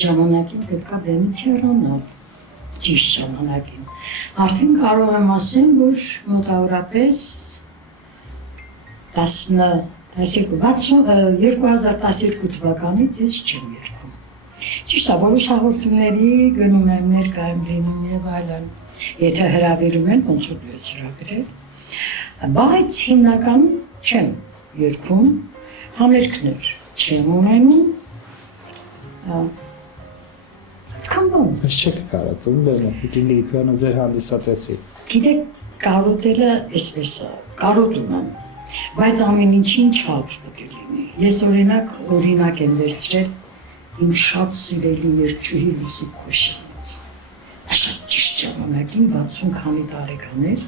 Ժամանակին պետք է բեմից հեռանալ, ճիշտ ժամանակին։ Արդեն կարող եմ ասել, որ մոտավորապես 2012 թվականից ես չեմ երգում։ Ճիշտ է, որոշ հաղորդումների գնում եմ, ներկա եմ լինում եւ այլն, եթե հրավիրում են, ոնց որ ես հրավիրել, բայց հիմնականում չեմ երգում, համերգներ չեմ ունենում, Ես չեք կարոտում, բեմը, Տիկին Գրիգորյանը ձեր հանդիսատեսի։ Գիտեք, կարոտելը այսպես է, կարոտում եմ, բայց ամեն ինչին չափ պետք է լինի։ Ես օրինակ եմ վերցրել իմ շատ սիրելի երգչուհի Լուսիկ Քոշյանից։ Նա շատ ճիշտ ժամանակին 60 քանի տարեկան էր,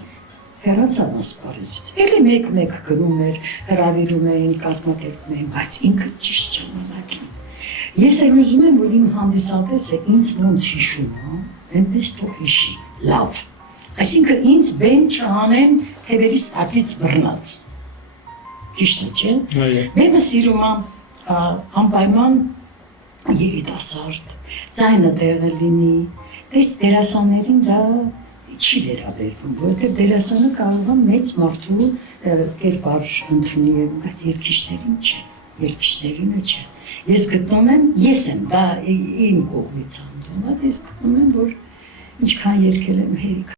հեռացավ ասպարեզից։ Էլի մեկ-մեկ գնում էր, հրավիրում էին, կազմակերպում էին, բայց ինքը ճիշտ ժամանակին։ Ես էլ ուզում եմ, որ իմ հանդիսատեսը ինձ ոնց հիշում, այնպես թող հիշի, լավ։ Այսինքն ինձ բեմ չանեն թևերից տակից բռնած։ Ճիշտ է, չէ՞։ Բեմը սիրում եմ անպայման երիտասարդ, ձայնը տեղը լինի, այս դերասաններին դա չի վերաբերվում, որովհետև դերասանը կարող է մեծ մարդու կերպար ընդունի, բայց երգիչներին չէ, երգիչներինը չէ։ Ես գտնում եմ, ես եմ, դա իմ կողմից անդում, ես գտնում եմ, որ ինչքան երգել եմ հերիք